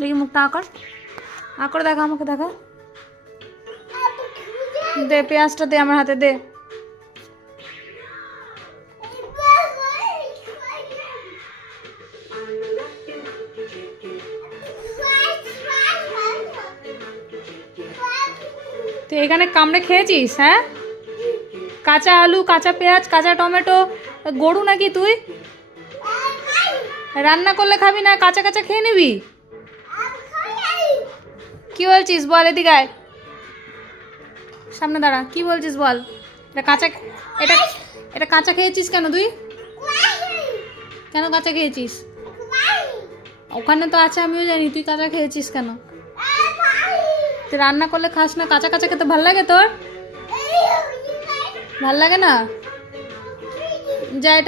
দেখি মুখটা আ করে দেখা, আমাকে দেখা। দে পেঁয়াজটা, দে আমার হাতে, দে। তুই এখানে কামড়ে খেয়েছিস? হ্যাঁ, কাঁচা আলু, কাঁচা পেঁয়াজ, কাঁচা টমেটো, গরু নাকি তুই? রান্না করলে খাবি না, কাঁচা কাঁচা খেয়ে নিবি? কি বলছিস বল, এদিকে আয়, সামনে দাঁড়া। কি বলছিস বল? এটা কাঁচা, এটা এটা কাঁচা খেয়েছিস কেন তুই? কেন কাঁচা খেয়েছিস? ওখানে তো আছে, আমিও জানি। তুই কাঁচা খেয়েছিস কেন? তুই রান্না করলে খাস না? কাঁচা কাঁচা খেতে ভাল লাগে তোর? ভাল লাগে না? যা, এটা